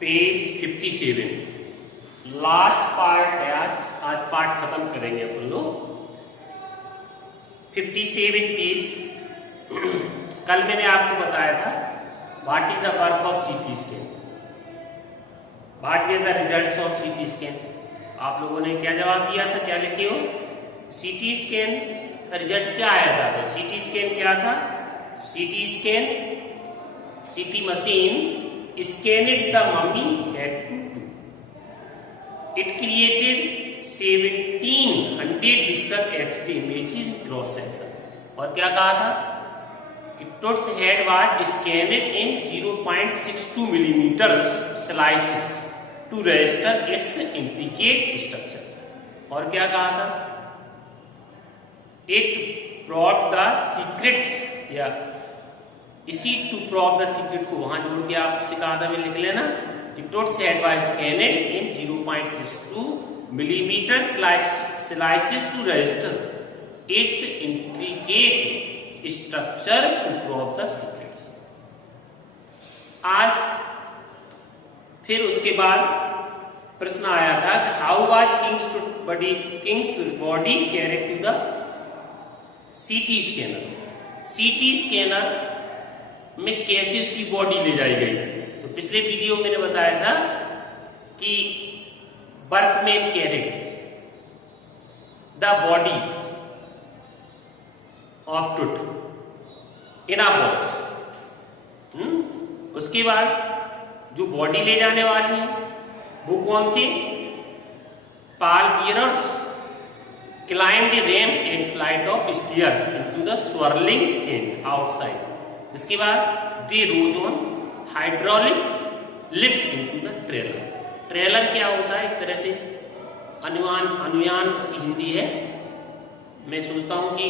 Page 57 last part है। आज part खत्म करेंगे अपन लोग। 57 पेज। कल मैंने आपको बताया था what is the work of CT scan, what way the results of CT scan. आप लोगों ने क्या जवाब दिया था, क्या लिखे हो? सीटी स्कैन का रिजल्ट क्या आया था? तो सीटी स्कैन क्या था? CT scan, CT machine scanned the mummy head to toe. It created 1700 digital X-ray images in cross section. और क्या कहा था कि Todd's head was scanned in 0.62 millimeters slices to register its intricate structure. और क्या कहा था? It brought the secrets या इसी टू प्रोब द सीक्रेट को वहां जोड़ के आप कहा था, मैं लिख लेना कि Todd's head was scanned in 0.62 millimeter slices to register its intricate structure to probe the secrets. आज फिर उसके बाद प्रश्न आया था कि how was king's body carried to the CT scanner. CT scanner में कैसे उसकी बॉडी ले जाई गई थी? तो पिछले वीडियो में मैंने बताया था कि workman carried the body of टुट इन अ बॉक्स। उसके बाद जो बॉडी ले जाने वाली है वो कौन थे? पाल bearers climbed the ramp and flight of stairs into the swirling sand outside. इसके बाद they rose on hydraulic lift into the trailer. Trailer क्या होता है? एक तरह से अनुयान उसकी हिंदी है। मैं सोचता हूं कि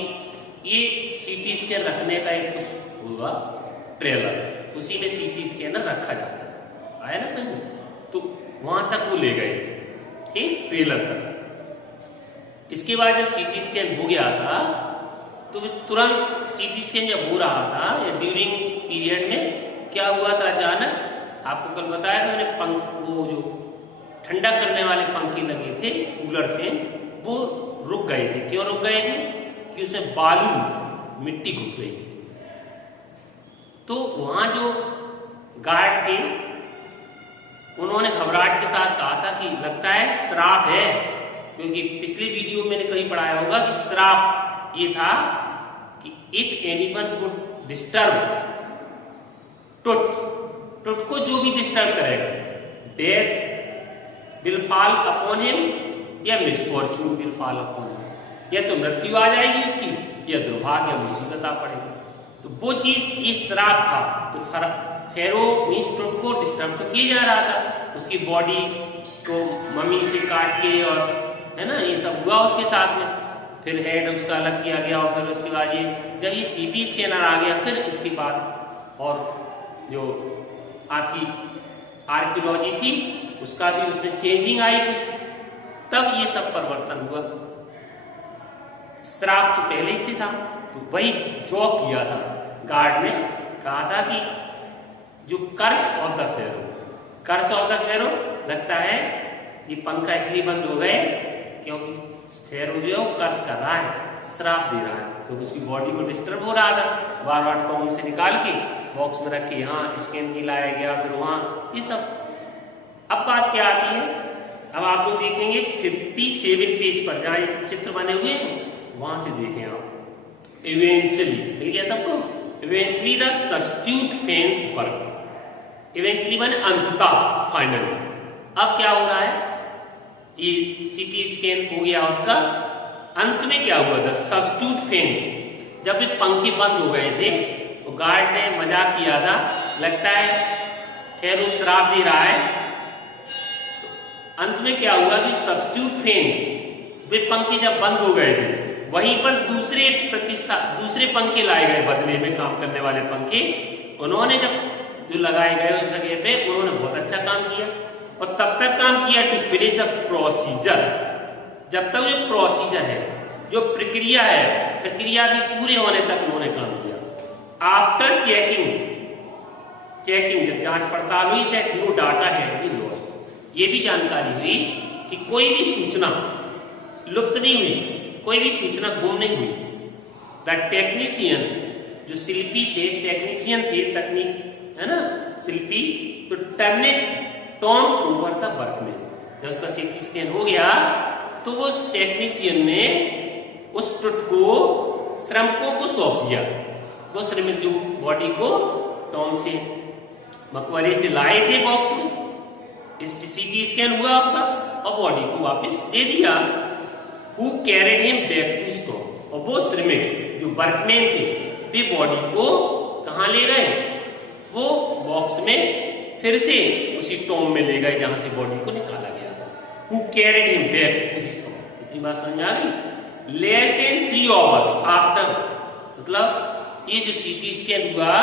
ये सीटी स्कैन रखने का एक कुछ होगा ट्रेलर, उसी में सीटी स्कैनर रखा जाता है। आया ना समझ? तो वहां तक वो ले गए थे, ट्रेलर तक। इसके बाद जब सीटी स्कैन हो गया था तो तुरंत सीटी स्कैन जब हो रहा था या ड्यूरिंग पीरियड में क्या हुआ था? अचानक आपको कल बताया था मैंने, वो जो ठंडा करने वाले पंखे लगे थे, कूलर फैन, वो रुक गए थे। क्यों रुक गए थे? कि उसमें बालू मिट्टी घुस गई थी। तो वहां जो गार्ड थे उन्होंने घबराहट के साथ कहा था कि लगता है श्राप है, क्योंकि पिछले वीडियो में मैंने कहीं पढ़ाया होगा कि श्राप ये था कि इफ एनीवन वुड डिस्टर्ब टुट को जो भी डिस्टर्ब करेगा, death will fall upon him या misfortune will fall upon him. या तो मृत्यु आ जाएगी उसकी या दुर्भाग्य मुसीबत आ पड़ेगी। तो वो चीज ये श्राप था। तो फेरो मींस टुट को डिस्टर्ब तो किया जा रहा था, उसकी बॉडी को मम्मी से काट के, और है ना, ये सब हुआ उसके साथ में। फिर हेड उसका अलग किया गया और फिर उसके बाद ये जब ये सीटी स्कैनर आ गया, फिर इसके बाद और जो आपकी आर्कियोलॉजी थी उसका भी उसमें चेंजिंग आई कुछ, तब ये सब परिवर्तन हुआ। श्राप तो पहले से था, तो वही जो किया था गार्ड ने, कहा था कि जो curse of the pharaoh, curse of the pharaoh, लगता है ये पंखा इसलिए बंद हो गए क्योंकि फेरो जो है वो कर्स कर रहा है, श्राप दे रहा है, क्योंकि उसकी बॉडी को डिस्टर्ब हो रहा था। बार बार टॉम से निकाल के बॉक्स में रख के यहाँ स्कैन की लाया गया, फिर वहां ये सब। अब बात क्या आती है? अब आप लोग देखेंगे 57 पेज पर जहाँ चित्र बने हुए हैं वहां से देखें आप। इवेंचुअली मिल गया सबको? Eventually the substitute fans work. Eventually माने अंततः, फाइनली। अब क्या हो रहा है? ये सीटी स्कैन हो गया, उसका अंत में क्या हुआ था? सब्स्टिट्यूट फैंस, जब ये पंखे बंद हो गए थे तो गार्ड ने मजाक किया था, लगता है फेरो श्राप दे रहा है। तो अंत में क्या हुआ कि सब्स्टिट्यूट फैंस, वे पंखे जब बंद हो गए थे, वहीं पर दूसरे पंखे लाए गए बदले में, काम करने वाले पंखे। उन्होंने जब जो लगाए गए उस जगह पे, उन्होंने बहुत अच्छा काम किया और तब तक काम किया टू फिनिश द प्रोसीजर, जब तक जो प्रोसीजर है, जो प्रक्रिया है, प्रक्रिया के पूरे होने तक उन्होंने काम किया। आफ्टर चेकिंग, जब जांच पड़ताल हुई तो no data had been lost, ये भी जानकारी हुई कि कोई भी सूचना लुप्त नहीं हुई, कोई भी सूचना गुम नहीं हुई। द टेक्नीशियन, जो शिल्पी थे, टेक्नीशियन थे, तकनीक है ना, शिल्पी, तो turn Tom over the workman, जब उसका सीटी स्कैन हो गया तो वो उस टेक्नीशियन ने उस ट्रुथ को श्रमिकों को सौंप दिया। वो श्रमिक जो बॉडी को टॉम से मकबरे से लाए थे बॉक्स में, इस सीटी स्कैन हुआ उसका और बॉडी को वापस दे दिया। Who carried him back to स्टॉम, और वो श्रमिक जो वर्कमैन थे वे बॉडी को कहाँ ले गए, वो बॉक्स में फिर से उसी टॉम में ले गए जहां से बॉडी को निकाला गया था। Who carried him back to स्टॉम, इतनी बात समझ आ गई। लेस देन 3 आवर्स आफ्टर, मतलब ये जो सीटी स्कैन हुआ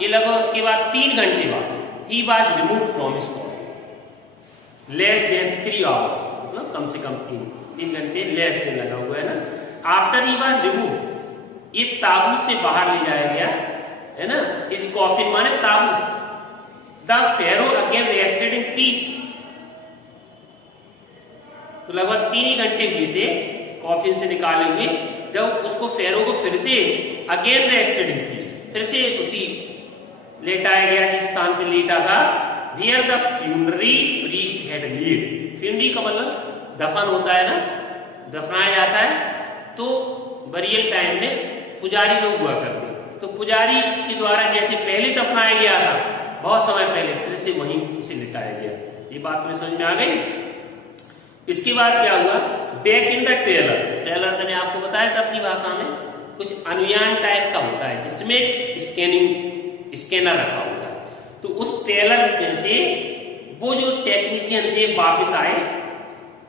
ये लगा उसके बाद 3 घंटे बाद he was remove from his coffin. Less than 3 hours, मतलब कम से कम 3 घंटे, लेस देन लगा हुआ है ना। आफ्टर ही वाज रिमूव, ये ताबूत से बाहर ले जाया गया है ना, इस कॉफिन माने ताबूत। The pharaoh again rested in peace, तो लगभग 3 ही घंटे हुए थे कॉफिन से निकाले हुए, जब उसको फेरो को फिर से अगेन रेस्टेड इन पीस, फिर से उसी लेटाया गया जिस स्थान पे लेटा था, where the funerary priest had laid. Funerary का मतलब दफन होता है ना, दफनाया जाता है, तो बरियल टाइम में पुजारी लोग हुआ करते, तो पुजारी के द्वारा जैसे पहले दफनाया गया था बहुत समय पहले, फिर से वहीं उसे लिटाया गया। ये बात में समझ में आ गई। इसके बाद क्या हुआ, back in the trailer. Trailer मैंने आपको बताया था अपनी भाषा में कुछ अनुयान टाइप का होता है जिसमें स्कैनर रखा होता है, तो उस टेलर में से वो जो टेक्नीशियन थे वापस आए,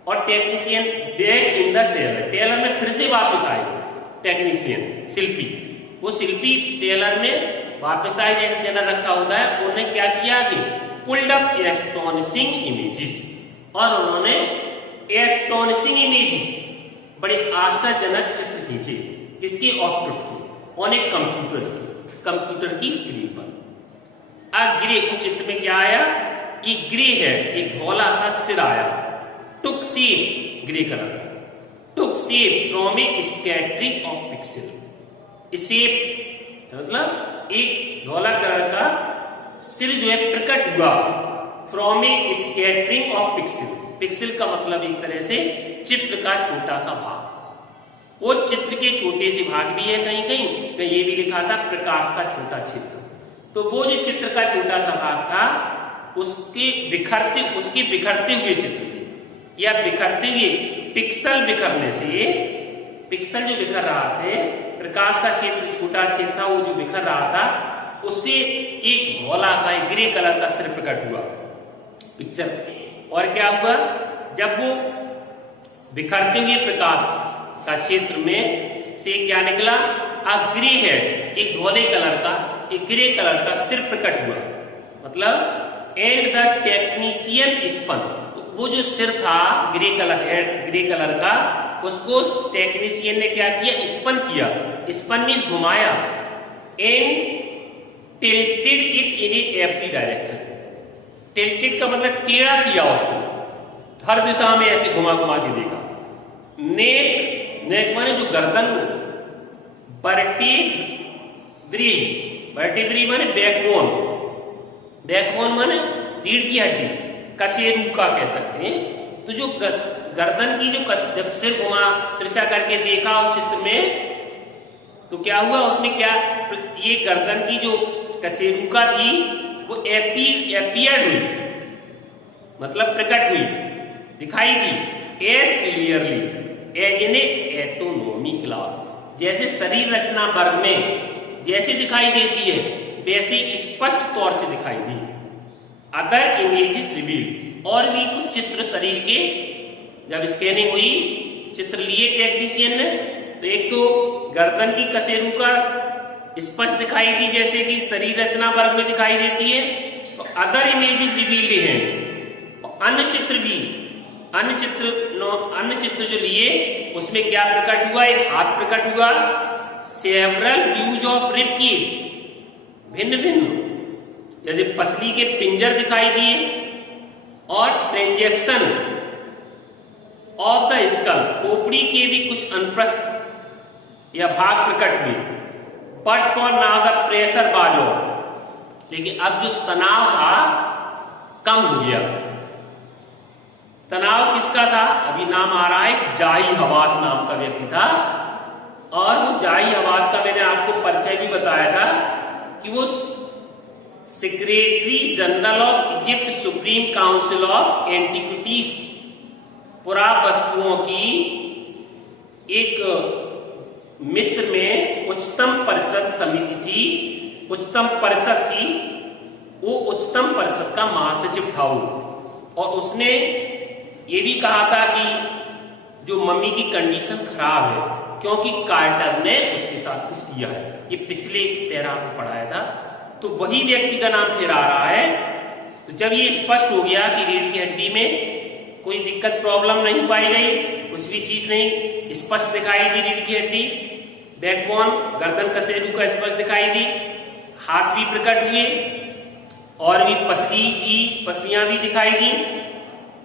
और technician back in the trailer, trailer में फिर से वापस आए टेक्नीशियन, शिल्पी, वो शिल्पी टेलर में वापस आए, जैसे स्कैनर रखा होता है, उन्होंने क्या किया कि पुल्ड अप एस्टोनिशिंग इमेजेस, और उन्होंने एस्टोनिशिंग इमेजेस, बड़े आश्चर्यजनक चित्र खींचे, इसके ऑफ ट्रुथ के, ऑन ए कंप्यूटर की स्क्रीन पर। अब ग्रे, उस चित्र में क्या आया, ये ग्रे है, एक धौला सा सिर आया, टुक शेप, ग्रे कलर का, took shape from a scattering of pixels. Shape मतलब एक धौला कलर का सिर जो है प्रकट हुआ, from a scattering of pixel, pixel का मतलब एक तरह से चित्र का छोटा सा भाग, वो चित्र के छोटे से भाग भी है, कहीं कहीं कहीं ये भी लिखा था प्रकाश का छोटा क्षेत्र, तो वो जो चित्र का छोटा सा भाग था उसके बिखरते हुए चित्र से, या बिखरते हुए पिक्सल बिखरने से, पिक्सल जो बिखर रहा थे, प्रकाश का क्षेत्र छोटा क्षेत्र था, वो जो बिखर रहा था, उससे एक धौला सा एक ग्रे कलर का सिर प्रकट हुआ पिक्चर। और क्या हुआ, जब वो बिखरते हुए प्रकाश का क्षेत्र में से क्या निकला, अ ग्रे हेड, एक धौले कलर का, एक ग्रे कलर का सिर प्रकट हुआ, मतलब एंड द टेक्नीशियन स्पन, तो वो जो सिर था grey colour head, grey colour का, उसको टेक्नीशियन ने क्या किया, स्पन किया, स्पन मींस घुमाया, and tilted it in every direction. Tilted का मतलब टेढ़ा किया उसको, हर दिशा में ऐसे घुमा घुमा के देखा। नेक, नेक माने जो गर्दन, वर्टिब्री माने बैकबोन, बैकबोन माने रीढ़ की हड्डी, कशेरुका कह सकते हैं। तो जो गर्दन की जो जब सिर घुमा तिरछा करके देखा उस चित्र में, तो क्या हुआ उसमें, क्या ये गर्दन की जो कशेरुका थी वो एपियर्ड हुई, मतलब प्रकट हुई, दिखाई दी, as clearly as in anatomy class, जैसे शरीर रचना वर्ग में जैसे दिखाई देती है वैसे स्पष्ट तौर से दिखाई दी। अदर इमेजेस रिवील, और भी कुछ चित्र शरीर के जब स्कैनिंग हुई, चित्र लिए टेक्नीशियन ने, तो एक तो गर्दन की कशेरुका स्पष्ट दिखाई दी जैसे कि शरीर रचना वर्ग में दिखाई देती है, तो अदर इमेजेस रिवील्ड हैं, अन्य चित्र भी, अन्य चित्र जो लिए उसमें क्या प्रकट हुआ, एक हाथ प्रकट हुआ, several views of rib cage, भिन्न भिन्न जैसे पसली के पिंजर दिखाई दिए और ट्रांजैक्शन ऑफ द स्कल, खोपड़ी के भी कुछ अनुप्रस्थ या भाग प्रकट हुए। But for now the pressure was of, लेकिन अब जो तनाव था कम हो गया। तनाव किसका था? अभी नाम आ रहा है, जाई हवास नाम का व्यक्ति था। और वो जाई हवास का मैंने आपको परिचय भी बताया था कि वो secretary general of Egypt supreme council of antiquities, पुरावस्तुओं की एक मिस्र में उच्चतम परिषद समिति थी, उच्चतम परिषद थी, वो उच्चतम परिषद का महासचिव था वो। और उसने ये भी कहा था कि जो मम्मी की कंडीशन खराब है क्योंकि कार्टर ने उसके साथ कुछ किया है। ये पिछले पैरा में पढ़ाया था। तो वही व्यक्ति का नाम फिर आ रहा है। तो जब ये स्पष्ट हो गया कि रीढ़ की हड्डी में कोई दिक्कत प्रॉब्लम नहीं पाई गई, कुछ भी चीज नहीं, स्पष्ट दिखाई दी रीढ़ की हड्डी, बैकबोन गर्दन कसेरू का स्पष्ट दिखाई दी, हाथ भी प्रकट हुए और भी पसली की पसलियां भी दिखाई दी।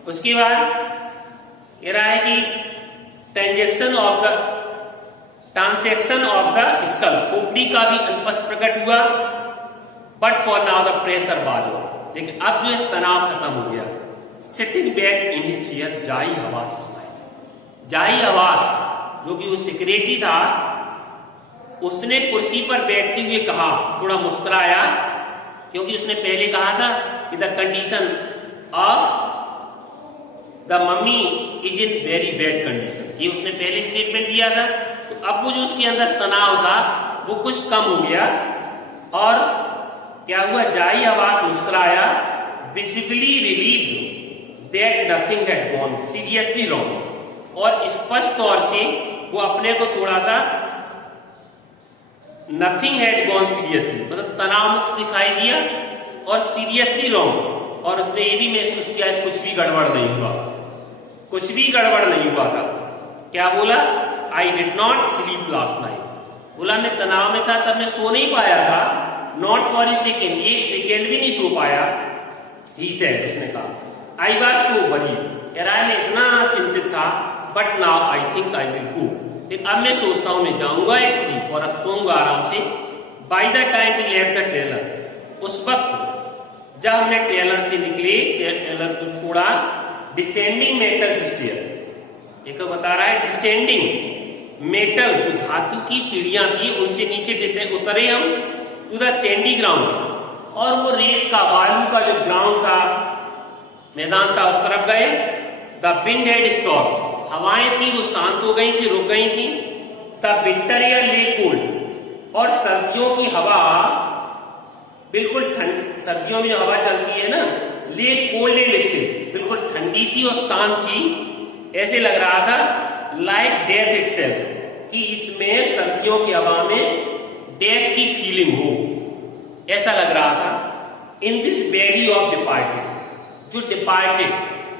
उसके बाद कह रहा है कि ट्रांजैक्शन ऑफ द स्कल, खोपड़ी का भी अनुपस्थ प्रकट हुआ। But for now the pressure was of, लेकिन अब जो है तनाव खत्म हो गया। Sitting back in his chair जाई हवास स्माइल, जाई हवास जो कि वो सेक्रेटरी था, उसने कुर्सी पर बैठते हुए कहा, थोड़ा मुस्कुराया, क्योंकि उसने पहले कहा था कि the condition of the mummy is in very bad condition, ये उसने पहले स्टेटमेंट दिया था। तो अब वो जो उसके अंदर तनाव था वो कुछ कम हो गया। और क्या हुआ? जाई आवाज मुस्कुराया, visibly relieved that nothing had gone seriously wrong, और स्पष्ट तौर से वो अपने को थोड़ा सा नथिंग हैड गॉन सीरियसली, मतलब तनाव मुक्त दिखाई दिया और सीरियसली रॉन्ग, और उसने ये भी महसूस किया कुछ भी गड़बड़ नहीं हुआ, कुछ भी गड़बड़ नहीं हुआ था। क्या बोला? I did not sleep last night, बोला मैं तनाव में था तब मैं सो नहीं पाया था, नॉट फॉर ए सेकेंड, एक सेकेंड भी नहीं सो पाया। ही सेड, उसने कहा, आई वाज सो वरी, कह रहा है मैं इतना चिंतित था, but now I think I will go, लेकिन अब मैं सोचता हूं मैं जाऊंगा स्लीप और अब सोऊंगा आराम से। By the time we left the trailer, उस वक्त जब हमने टेलर से निकले, टेलर को छोड़ा, डिसेंडिंग मेटल स्टेयर, एक बता रहा है डिसेंडिंग मेटल, जो धातु की सीढ़ियां थी उनसे नीचे उतरे हम टू द सैंडी ग्राउंड, और वो रेत का बालू का जो ग्राउंड था, मैदान था, उस तरफ गए। द विंड हैड स्टॉप्ड, हवाएं थी वो शांत हो गई थी, रुक गई थी। द विंटर एयर ले कोल्ड, और सर्दियों की हवा बिल्कुल ठंड, सर्दियों में जो हवा चलती है ना, ले कोल्ड एंड स्टिल, बिल्कुल ठंडी थी और शांत थी। ऐसे लग रहा था लाइक डेथ इटसेल्फ, कि इसमें सर्दियों की हवा में डेथ की फीलिंग हो, ऐसा लग रहा था। In this valley of departed, जो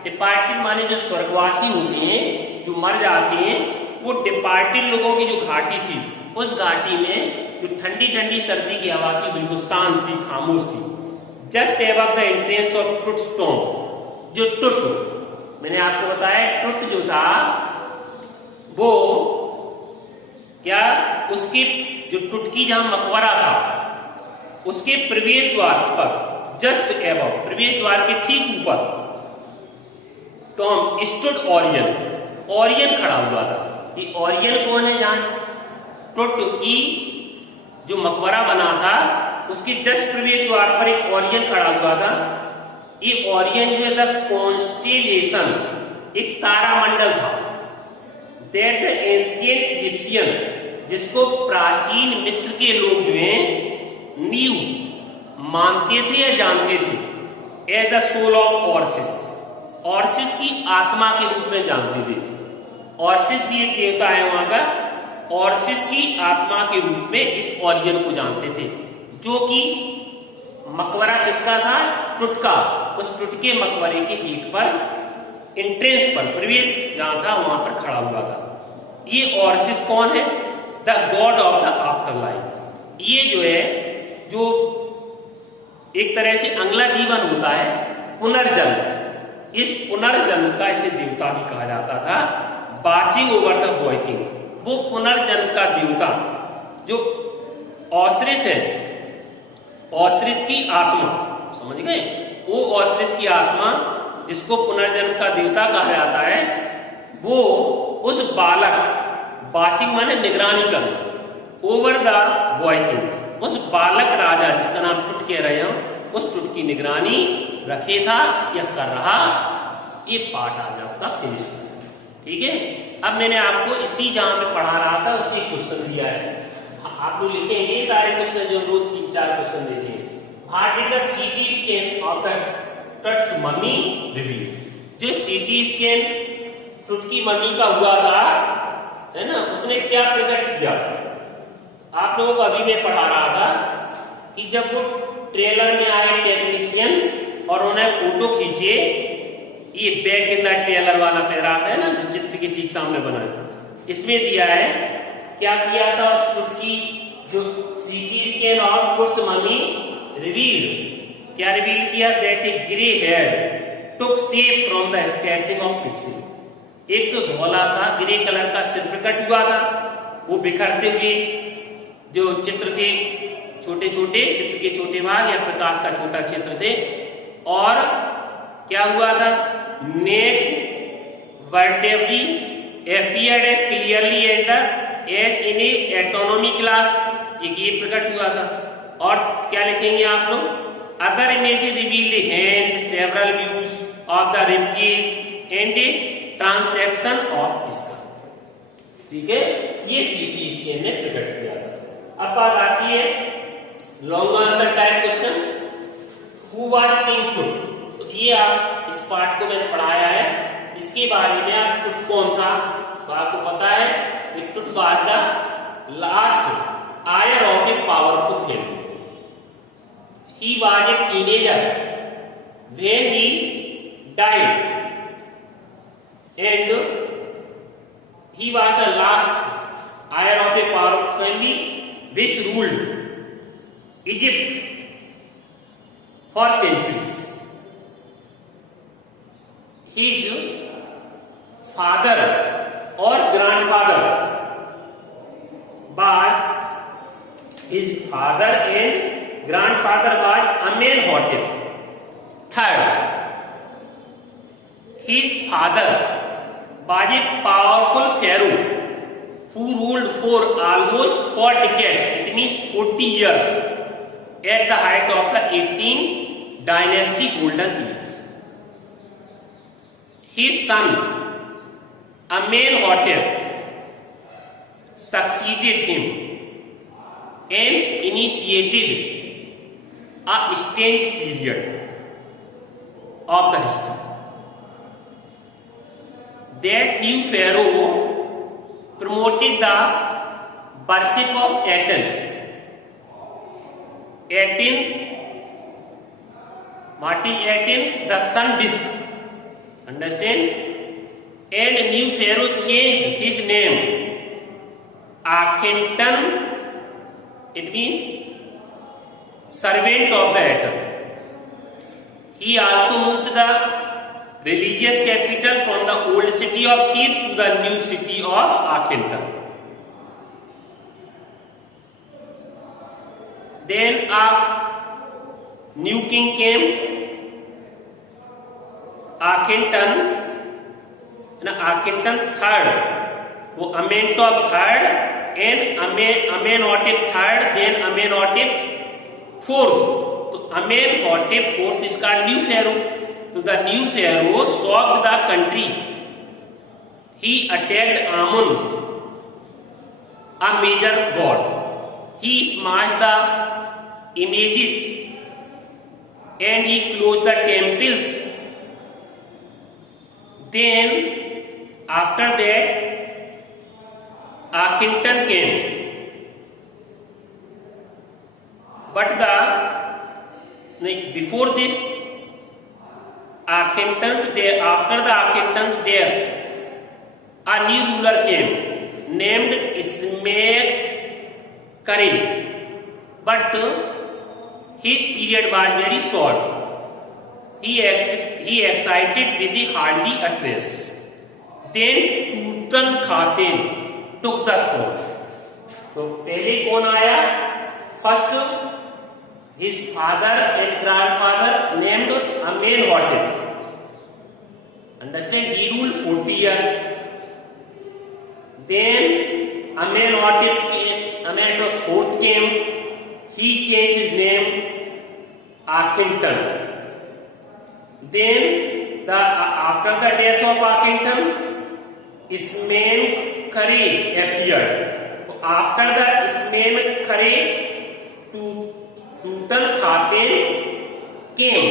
डिपार्टेड माने जो स्वर्गवासी होते हैं, जो मर जाते हैं, वो डिपार्टेड लोगों की जो घाटी थी, उस घाटी में जो ठंडी ठंडी सर्दी की हवा थी, बिल्कुल शांत थी, खामोश थी। Just above the entrance of टुट स्टोन, जो टुट, मैंने आपको बताया टुट जो था वो क्या, उसके जो टुटकी जहां मकबरा था उसके प्रवेश द्वार पर, जस्ट एबव, प्रवेश द्वार के ठीक ऊपर, टॉम स्टूड ओरियन, ओरियन खड़ा हुआ था। ये ओरियन कौन है? जहां टुट की जो मकबरा बना था उसके जस्ट प्रवेश द्वार पर एक ओरियन खड़ा हुआ था। ये ओरियन जो है द कॉन्स्टेलेशन, एक तारामंडल था, दैट द एंशिएंट इजिप्शियन, जिसको प्राचीन मिस्र के लोग जो हैं न्यू, मानते थे या जानते थे, एज द सोल ऑफ ऑर्सिस, ऑर्सिस की आत्मा के रूप में जानते थे। ऑर्सिस भी एक देवता है वहां का, ऑर्सिस की आत्मा के रूप में इस ओरियन को जानते थे, जो कि मकबरा किसका था? टुट का। उस टुट के मकबरे के गेट पर, एंट्रेंस पर, प्रवेश जहां था वहां पर खड़ा हुआ था। ये ऑर्सिस कौन है? The God of the after life. ये जो है, जो एक तरह से अगला जीवन होता है पुनर्जन्म। इस पुनर्जन्म का इसे देवता भी कहा जाता था, वाचिंग ओवर द वॉइकिंग। वो पुनर्जन्म का देवता जो ऑसरिस है, ऑसरिस की आत्मा, समझ गए, वो ऑसरिस की आत्मा जिसको पुनर्जन्म का देवता कहा जाता है, वो उस बालक, वाचिंग माने निगरानी करना, ओवर द वॉइकिंग, उस बालक राजा जिसका नाम टुट कह रहे हैं, उस टुट की निगरानी रखे था या कर रहा। ये पार्ट आज आपका फिनिश हुआ। ठीक है, अब मैंने आपको इसी जहां पे पढ़ा रहा था उसी क्वेश्चन दिया है, आप लोग लिखेंगे ये सारे क्वेश्चन जो रोज 3-4 क्वेश्चन देते हैं। What is the CT scan of the Tut's mummy reveal. जो सीटी स्कैन टुट की मम्मी का हुआ था, है ना, उसने क्या प्रकट किया। आप लोगों को अभी मैं पढ़ा रहा था कि जब वो ट्रेलर में आए टेक्नीशियन और उन्हें फोटो खींचे, ये बैक इन द ट्रेलर वाला पैराग्राफ है ना, जो चित्र के ठीक सामने बना है, इसमें दिया है क्या किया था उस टुट की, जो CT scan of Tut's mummy reveal, क्या रिवील किया, that a grey hair took shape from the scattering of pixels. एक तो धौला सा ग्रे कलर का सिर प्रकट हुआ था, वो बिखरते हुए जो चित्र थे, छोटे छोटे चित्र के छोटे भाग या प्रकाश का छोटा क्षेत्र से, और क्या हुआ था, नेक वर्टेब्री appeared as clearly as in a autonomy class, ये प्रकट हुआ था। और क्या लिखेंगे आप लोग, other images reveal the hand, several views of the ribcage and A transaction of skull. ठीक है, ये सीटी स्कैन ने प्रकट किया था। अब बात आती है long answer type question, who was king टुट। तो ये आप इस पार्ट को मैंने पढ़ाया है, इसके बारे में आप टुट कौन था तो आपको पता है कि Tut was the last heir of a powerful family. He was a teenager when he died and he was the last heir of a powerful family which ruled Egypt for centuries. His father or grandfather was, his father and grandfather was Amenhotep III. His father was a powerful pharaoh who ruled for almost 4 decades, it means 40 years, at the height of the 18th dynasty golden age. His son Amenhotep succeeded him and initiated a strange period of the history. That new pharaoh promoted the worship of Aten. Aten, what is Aten? The sun disk. Understand? And new pharaoh changed his name. Akhenaten. It means servant of the Aten. He also moved the religious capital from the old city of Thebes to the new city of Akhenaten. Then a new king came, Akhenaten III, वो Amenhotep III and Amenhotep III, then Amenhotep IV. तो Amenhotep IV is called new pharaoh. So the new pharaoh shocked the country. He attacked Amun, a major god. He smashed the images and he closed the temples. Then after that Akhenaten came, but before this Akhenaten's death, after the Akhenaten's death, a new ruler came named Ismail Karim. But His period was very short. He excited with hardly a trace. Then Tutankhaten took the throne. तो पहले कौन आया? First, his father and grandfather named Amenhotep. Understand? He ruled 40 years. Then Amenhotep IV came. He changed his name Akhenaten. Then after the death of Akhenaten, Ismenkhare appeared. After the Ismenkhare, Tutankhaten came.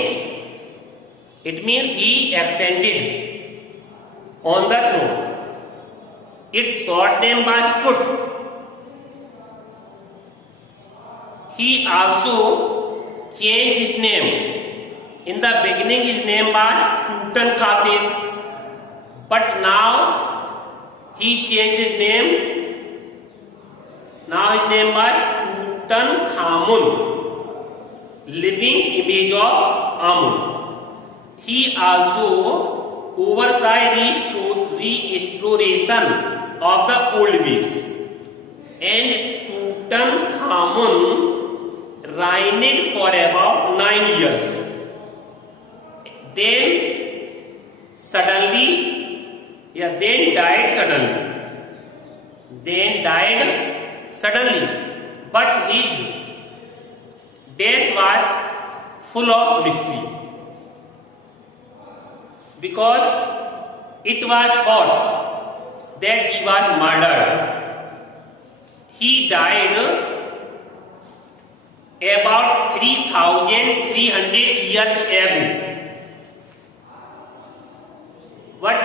It means he ascended on the throne. Its short name was Tut. He also changed his name. In the beginning, his name was Tutankhaten, but now he changed his name. Now his name was Tutankhamun, living image of Amun. He also oversaw restoration of the old ways, and Tutankhamun reigned for about 9 years. Then died suddenly. But his death was full of mystery, because it was thought that he was murdered. He died about 3,300 years ago. But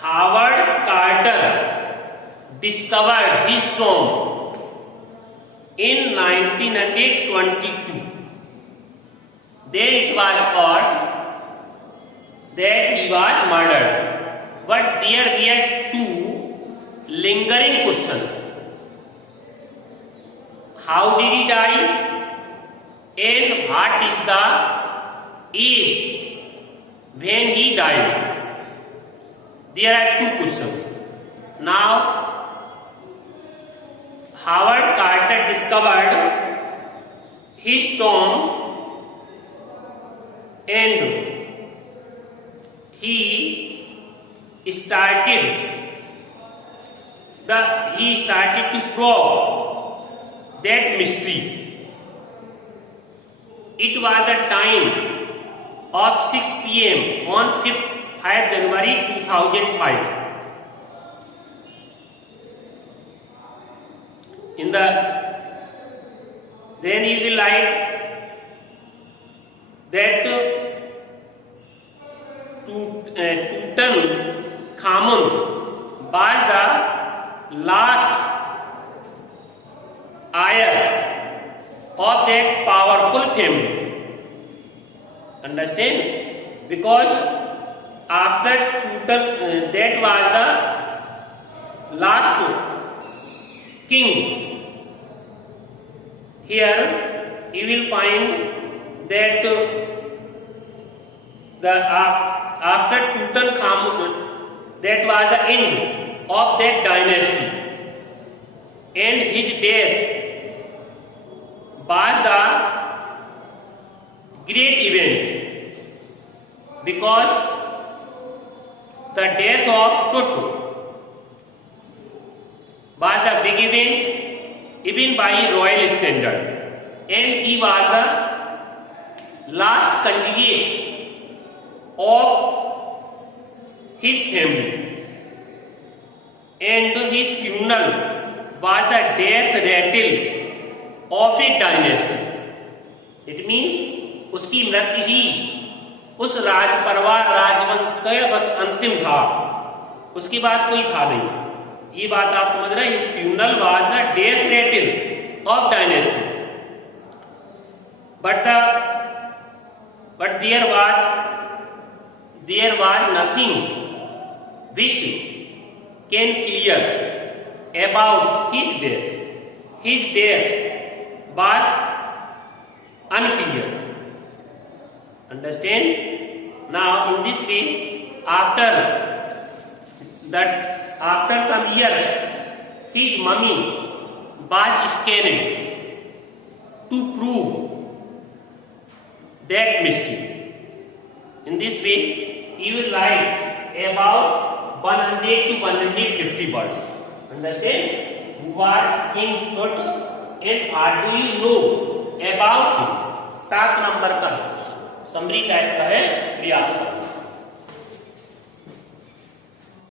Howard Carter discovered his tomb in 1922. Then it was thought that he was murdered. But there were two lingering questions. How did he die? And what is the age when he died? There are two questions. Now, Howard Carter discovered his tomb, and he started to probe that mystery. It was the time of 6 p.m. on 5 January 2005. Then you will write that Tutankhamun was the last heir of that powerful family. Understand? Because after that was the last king. Here you will find that after Tutankhamun, that was the end of that dynasty, and his death was the great event, because the death of Tut was a big event even by royal standard, and he was the last candidate of his family, and his funeral was the death rattle of a dynasty. It means उसकी मृत्यु ही उस राजवंश का बस अंतिम था, उसके बाद कोई था नहीं. ये बात आप समझ रहे हैं. His funeral was the death rattle of dynasty, but there was nothing which can clear about his death. His death was unclear. Understand? Now in this way, after some years, his mummy was scanned to prove that mystery. In this way, he will write about 100 to 150 words. Understand? Who was King Tut and what do you know about him? 7 number का summary type का है, प्रयास का।